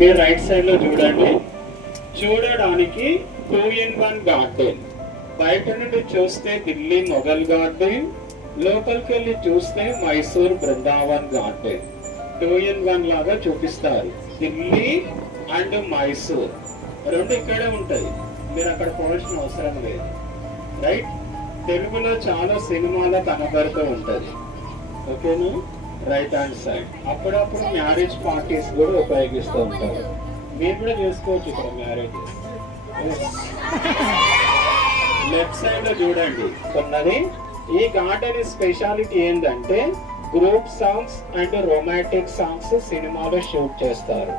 మీరు right side లో చూడండి, చూడడానికి 2-in-1 గార్డెన్. బయట నుండి చూస్తే ఢిల్లీ మొఘల్ గార్డెన్, లోపలికి వెళ్ళి చూస్తే మైసూర్ బృందావన్ గార్డెన్. 2-in-1 లాగా చూపిస్తారు. ఢిల్లీ అండ్ మైసూర్ రెండు ఇక్కడే ఉంటాయి, మీరు అక్కడ పోవాల్సిన అవసరం లేదు. రైట్, తెలుగులో చాలా సినిమాలో కనబడుతూ ఉంటది. ఓకేనా? రైట్ హ్యాండ్ సైడ్ అప్పుడప్పుడు మ్యారేజ్ పార్టీస్ కూడా ఉపయోగిస్తూ ఉంటారు. మీరు కూడా చేసుకోవచ్చు ఇక్కడ మ్యారేజెస్. లెఫ్ట్ సైడ్ లో చూడండి ఉన్నది. ఈ గార్డెన్ స్పెషాలిటీ ఏంటంటే group songs and romantic songs సినిమాలో షూట్ చేస్తారు.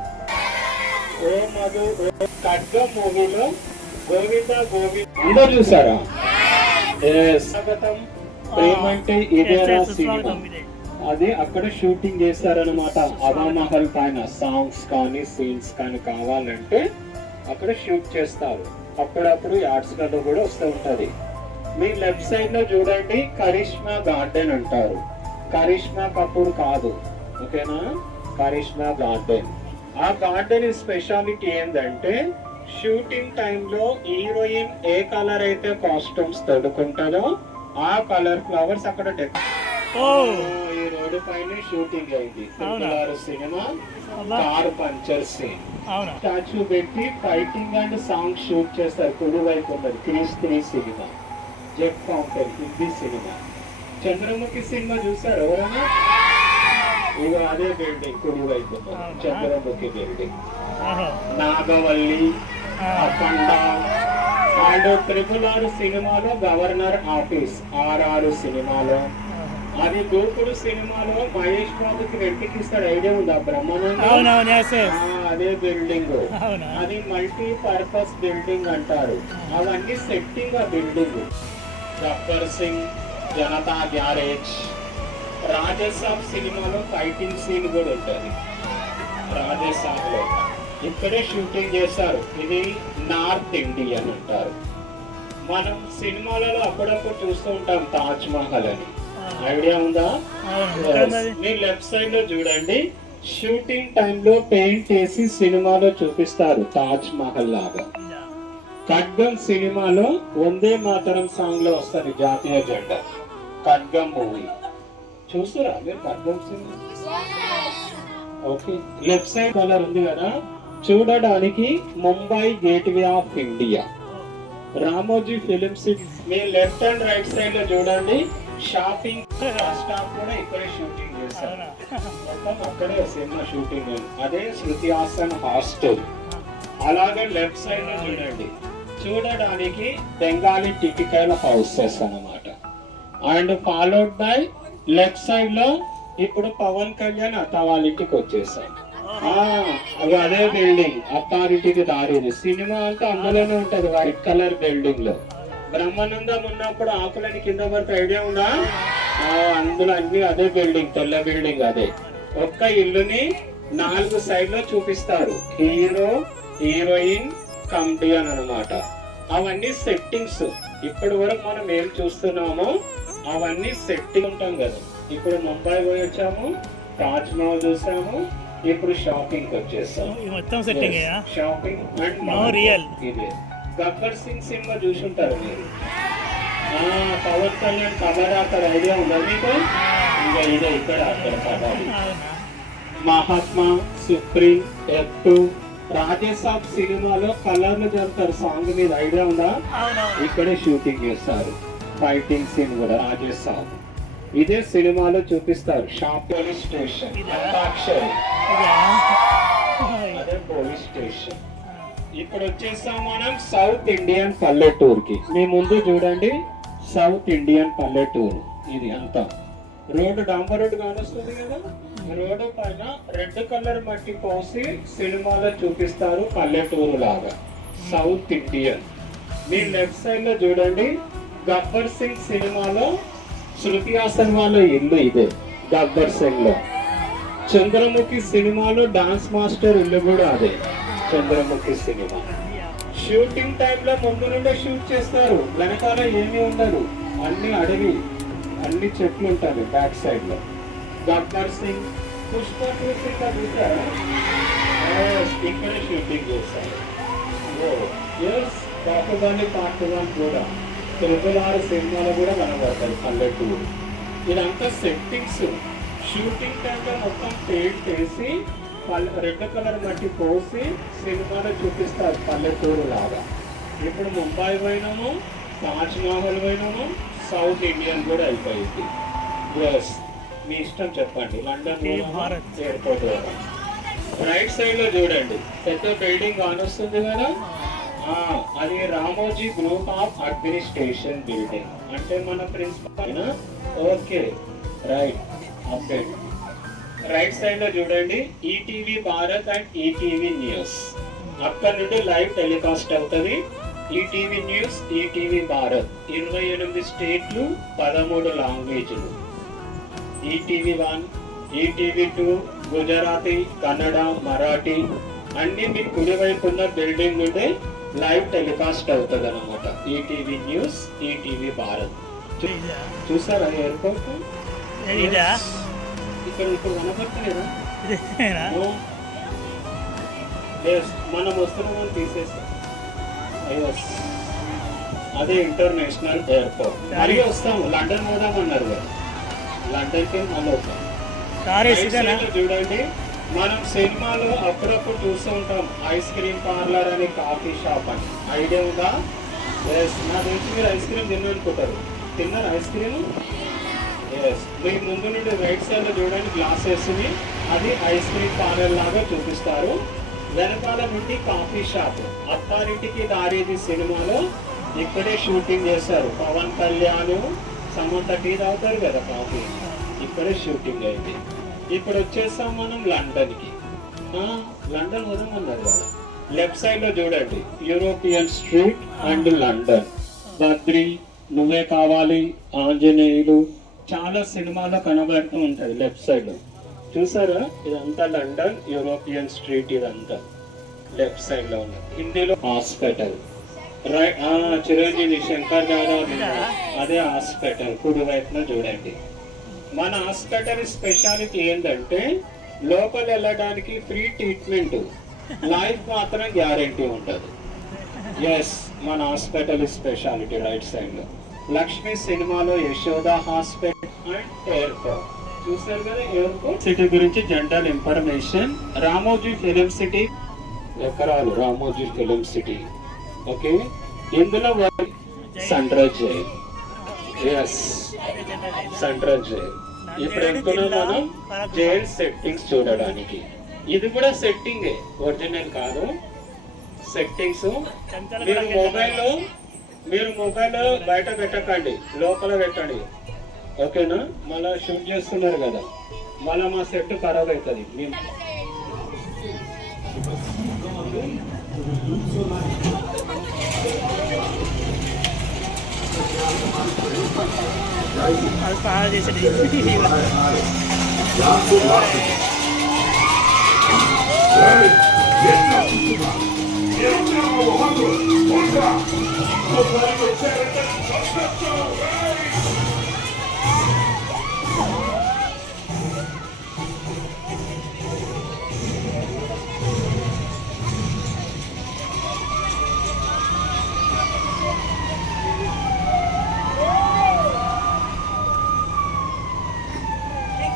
ఓ మధు ఖడ్గం మూవీలో గోవింద గోవింద అందరూ చూసారా? స్వాగతం ప్రేమంటే ఇదేరా సినిమా, అది అక్కడ షూటింగ్ చేస్తారనమాట. అవామహల్ పైన సాంగ్స్ కానీ సీన్స్ కానీ కావాలంటే అక్కడ షూట్ చేస్తారు. అప్పుడప్పుడు యాడ్స్ లలో కూడా వస్తూ ఉంటది. మీ లెఫ్ట్ సైడ్ లో చూడండి, కరిష్మా గార్డెన్ అంటారు. కరిష్మా కపూర్ కాదు, ఓకేనా? కరిష్మా గార్డెన్. ఆ గార్డెన్ స్పెషాలిటీ ఏంటంటే షూటింగ్ టైంలో హీరోయిన్ ఏ కలర్ అయితే కాస్ట్యూమ్స్ తొడుకుంటుందో ఆ కలర్ ఫ్లవర్స్ అక్కడ ఈ రోడ్డు పైన షూటింగ్ అయింది. Cinema car puncture scene statue పెట్టి ఫైటింగ్ అండ్ సాంగ్ షూట్ చేస్తారు. కుడివైపు ఉన్నది Krrish cinema, jet fountain Hindi cinema. Chandramukhi cinema చూసారు ఎవరైనా? ఇక అదే బిల్డింగ్ కుడివైపు చంద్రముఖి బిల్డింగ్. నాగవల్లి, అఖండ అండ్ 666 సినిమాలో గవర్నర్ ఆఫీస్, 6 సినిమాలో. అది దూకుడు సినిమాలో మహేష్ బాబుకి రెంట్కి ఇస్తాడు, ఐడియా ఉందా? బ్రహ్మానంద, అదే బిల్డింగ్. అది మల్టీ పర్పస్ బిల్డింగ్ అంటారు. అవన్నీ సెట్టింగ్ ఆ బిల్డింగ్. గబ్బర్ సింగ్, జనతా గ్యారేజ్. రాజసాబ్ సినిమాలో ఫైటింగ్ సీన్ కూడా ఉంటుంది. రాజసాబ్ లో ఇక్కడే షూటింగ్ చేస్తారు. ఇది నార్త్ ఇండియన్ అంటారు. మనం సినిమాలలో అప్పుడప్పుడు చూస్తూ ఉంటాం తాజ్ మహల్ అని, ఐడియా ఉందా? మీ లెఫ్ట్ సైడ్ లో చూడండి, షూటింగ్ టైంలో పెయింట్ వేసి సినిమాలో చూపిస్తారు తాజ్ మహల్ లాగా. ఖడ్గం సినిమాలో వందే మాతరం సాంగ్ లో వస్తుంది జాతీయ జెండా. ఖడ్గం మూవీ చూస్తారా మీరు? ఖడ్గం cinema okay. Left side colour ఉంది కదా, చూడడానికి Mumbai gateway of India, Ramoji film city. Me left and right side లో చూడండి, షాపింగ్ స్టాప్ కూడా ఇక్కడే షూటింగ్ చేస్తారు. మొత్తం అక్కడే సినిమా షూటింగ్. అదే శృతి హాసన్ హాస్టల్. అలాగే లెఫ్ట్ సైడ్ లో చూడండి, చూడడానికి బెంగాలీ టిపికల్ హౌసెస్ అన్నమాట. And followed by left side లో ఇప్పుడు పవన్ కళ్యాణ్ అత్త వాళ్ళ ఇంటికి వచ్చేసాం. అదే బిల్డింగ్ అథారిటీకి దారేది. సినిమా అంతా అందులోనే ఉంటది, వైట్ కలర్ బిల్డింగ్ లో. బ్రహ్మానందం ఉన్నప్పుడు ఆకులని కింద వరకు ఐడియా ఉందా? అందులో అన్ని అదే బిల్డింగ్, తెల్ల బిల్డింగ్ అదే. ఒక్క ఇల్లుని 4 సైడ్ లో చూపిస్తారు. హీరో, హీరోయిన్, కమెడియన్ అన్నమాట. అవన్నీ సెట్టింగ్స్. ఇప్పటి వరకు మనం ఏం చూస్తున్నామో అవన్నీ సెట్టింగ్ ఉంటాం కదా. ఇప్పుడు ముంబై పోయి వచ్చాము, తాజ్ మహల్ చూసాము, ఇప్పుడు షాపింగ్ వచ్చేసాం. Shopping and real. ఇదే గబ్బర్ సింగ్ సినిమా చూసుంటారు మీరు. పవన్ కళ్యాణ్ కలర్ అక్కడ ఐడియా ఉందా మీకు? ఇంకా ఇదే ఇక్కడ అక్కడ colour. Mahatma, supreme, F2, Raja Saab సినిమాలో కలర్లు జరుగుతారు సాంగ్ మీద, ఐడియా ఉందా? ఇక్కడే షూటింగ్ చేస్తారు. ఫైటింగ్ సీన్ కూడా రాజసాబ్. ఇదే సినిమాలో చూపిస్తారు. షాప్ పోలీస్ స్టేషన్, అదే పోలీస్ స్టేషన్. ఇప్పుడు వచ్చేసాం మనం సౌత్ ఇండియన్ పల్లెటూరుకి. మీ ముందు చూడండి, సౌత్ ఇండియన్ పల్లెటూరు. ఇది అంతా రోడ్డు, డాంబర్ రోడ్డు కానొస్తుంది కదా. రోడ్డు పైన రెడ్ కలర్ మట్టి పోసి సినిమాలో చూపిస్తారు పల్లెటూరు లాగా, సౌత్ ఇండియన్. మీ లెఫ్ట్ సైడ్ లో చూడండి, గబ్బర్ సింగ్ సినిమాలో శృతి హాసన్ వాళ్ళ ఇల్లు ఇదే గబ్బర్ సింగ్ లో. చంద్రముఖి సినిమాలో డాన్స్ మాస్టర్ ఇల్లు కూడా అదే, చంద్రముఖి సినిమా. షూటింగ్ టైంలో ముందు నుండే షూట్ చేస్తారు, వెనకాల ఏమీ ఉండదు, అన్ని అడవి, అన్ని చెట్లు ఉంటాయి బ్యాక్ సైడ్ లో. గబ్బర్ సింగ్, పుష్ప 2 సినిమా చూసారా? ఇక్కడ షూటింగ్ చేశారు. కాకుగాని పార్ట్ 1 కూడా 96 సినిమాలు కూడా కనబడతాయి పల్లెటూరు. ఇదంతా సెట్టింగ్స్. షూటింగ్ కంటే మొత్తం పెయింట్ వేసి రెడ్ కలర్ మట్టి పోసి సినిమాలో చూపిస్తారు పల్లెటూరు లాగా. ఇప్పుడు ముంబై పోయినాము, తాజ్ మహల్ పోయినాము, సౌత్ ఇండియన్ కూడా అయిపోయింది. ఎస్, మీ ఇష్టం చెప్పండి. లండన్ ఎయిర్పోర్ట్ ద్వారా రైట్ సైడ్ లో చూడండి, పెద్ద బిల్డింగ్ కానొస్తుంది కదా, అది Ramoji group of administration building. అంటే మన principal. Okay, right. Update right side లో చూడండి, ఈటీవీ భారత్ అండ్ ఈటీవీ న్యూస్. అక్కడ నుండి లైవ్ టెలికాస్ట్ అవుతుంది. ఈటీవీ న్యూస్, ఈటీవీ భారత్ 28 స్టేట్లు, 13 లాంగ్వేజ్లు. ఈటీవీ 1, ఈటీవీ 2 గుజరాతీ, కన్నడ, మరాఠీ అన్ని మీ కుడివైపు ఉన్న బిల్డింగ్ నుండి లైవ్ టెలికాస్ట్ అవుతుంది అనమాట. ETV news, ETV Bharat. చూసారా ఎయిర్పోర్ట్? ఇక్కడ ఇప్పుడు కనపడతలేదా? మనం వస్తున్నామని తీసేస్తాం. అదే ఇంటర్నేషనల్ ఎయిర్పోర్ట్. మళ్ళీ వస్తాము, లండన్ పోదామన్నారు కదా, లండన్కి మళ్ళీ వస్తాం. చూడండి, మనం సినిమాలో అప్పుడప్పుడు చూస్తూ ఉంటాం ఐస్ క్రీమ్ పార్లర్ అని, కాఫీ షాప్ అని. ఐడియా ఉందా? నా తెలిసి మీరు ఐస్ క్రీమ్ తిన్ననుకుంటారు. తిన్నారు ఐస్ క్రీమ్? ఎస్. మీ ముందు నుండి రైట్ సైడ్ లో చూడండి గ్లాసెస్ ని, అది ఐస్ క్రీమ్ పార్లర్ లాగా చూపిస్తారు. వెనకాల నుండి కాఫీ షాప్. అత్తారింటికి దారేది సినిమాలో ఇక్కడే షూటింగ్ చేశారు. పవన్ కళ్యాణ్, సమంత టీ తాగుతారు కదా కాఫీ, ఇక్కడే షూటింగ్ అయింది. ఇప్పుడు వచ్చేసాం మనం లండన్ కి. లండన్ వదమన్నారు కదా. లెఫ్ట్ సైడ్ లో చూడండి, European street and London. Badri, నువ్వే కావాలి, ఆంజనేయులు చాలా సినిమాలో కనబడుతూ ఉంటది లెఫ్ట్ సైడ్ లో. చూసారా? ఇదంతా లండన్ యూరోపియన్ స్ట్రీట్. ఇదంతా లెఫ్ట్ సైడ్ లో ఉన్నది. హిందీలో హాస్పిటల్. చిరంజీవి శంకర్ దాదా, అదే హాస్పిటల్ కుడి వైపున చూడండి. మన హాస్పిటల్ స్పెషాలిటీ ఏంటంటే లోపల వెళ్ళడానికి ఫ్రీ ట్రీట్మెంట్, లైఫ్ మాత్రం గ్యారంటీ ఉంటుంది. ఎస్, మన హాస్పిటల్ స్పెషాలిటీ. రైట్ సైడ్ లో లక్ష్మి సినిమాలో యశోద హాస్పిటల్ అండ్ ఎయిర్పోర్ట్ చూసారు కదా. ఎయిర్పోర్ట్ సిటీ గురించి general information. Ramoji film city ఎకరాలు, రామోజీ ఫిలిం సిటీ. ఓకే, ఇందులో sunrise jail. Yes, sunrise jail. ఇప్పుడు వెళ్తున్నాం మనం జైల్ సెట్టింగ్స్ చూడడానికి. ఇది కూడా సెట్టింగే, ఒరిజినల్ కాదు, సెట్టింగ్స్. మీరు మొబైల్ బయట పెట్టకండి, లోపల పెట్టండి. ఓకేనా? మళ్ళా షూట్ చేస్తున్నారు కదా, మళ్ళా మా సెట్ ఖరాబ్ అవుతుంది.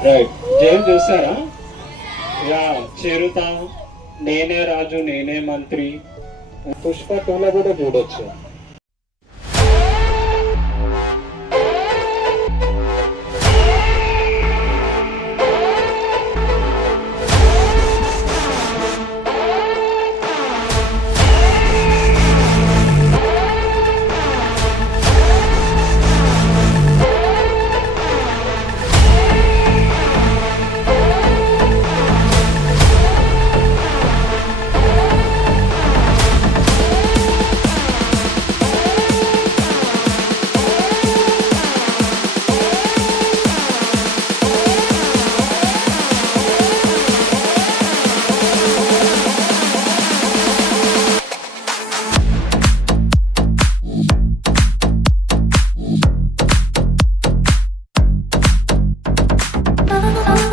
రైట్, జైలు చూసారా? చేరుతా, నేనే రాజు నేనే మంత్రి, పుష్ప 2లో కూడా చూడొచ్చు. Oh